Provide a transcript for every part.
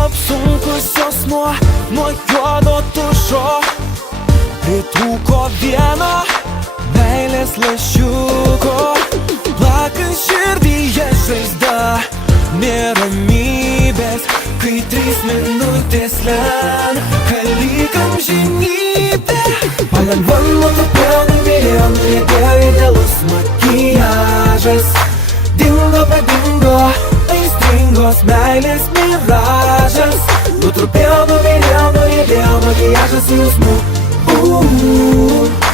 Apsunkusios nuo juodo tušo, pritrūko vieno meilės lašiuko. Plaka širdyje žaizda, nėra ramybės, kai 3 minutės slenka lyg amžinybė. Palengva nutupėjo, nubyrėjo, nuriedėjo idealus makiažas. Dingo, pradingo aistringos meilės miražas. Nutrupėjo, nubyrėjo, nuriedėjo makiažas jausmų,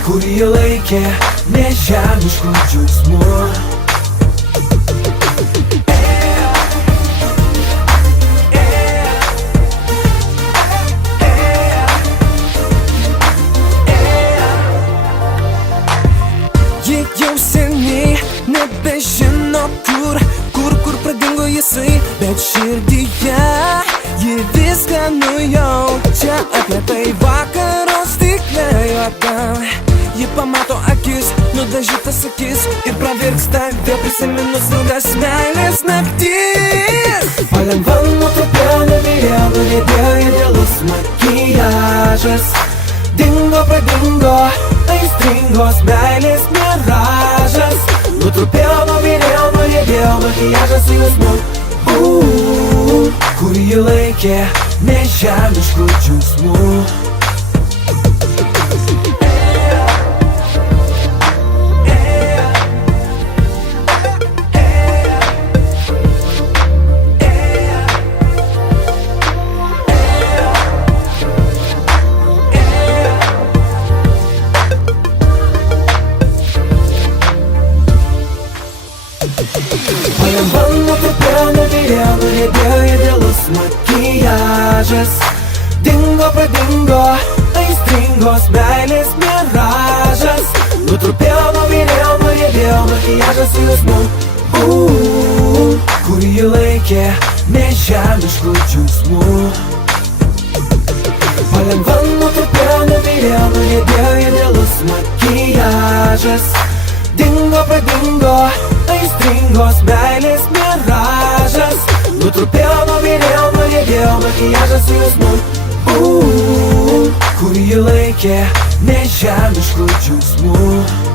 kurį laikė nežemiškų džiaugsmų. Ji jau seniai nebežino kur pradingo jisai, bet širdyje ji viską nujaučia. Apie tai vakaro stikle juodam ji pamato akis, nudažytas akis ir pravirksta vėl prisiminus ilgas meilės naktis. Palengva nutrupėjo, nubyrėjo, nuriedėjo idealus makiažas. Dingo, pradingo aistringos meilės miražas. Nutrupėjo, nubyrėjo, nuriedėjo makiažas jausmų, kurį laikė nežemiškų džiaugsmų. Palengva nutrupėjo, nubyrėjo, nuriedėjo idealus makiažas. Dingo, pradingo aistringos meilės miražas. Nutrupėjo, nubyrėjo, nuriedėjo makiažas jausmų, kurį laikė nežemiškų džiaugsmų. Palengva nutrupėjo, nubyrėjo, nuriedėjo idealus makiažas. Dingo, pradingo aistringos meilės miražas. Nutrupėjo, nubyrėjo, nuriedėjo makiažas jausmų, kurį laikė nežemiškų džiaugsmų.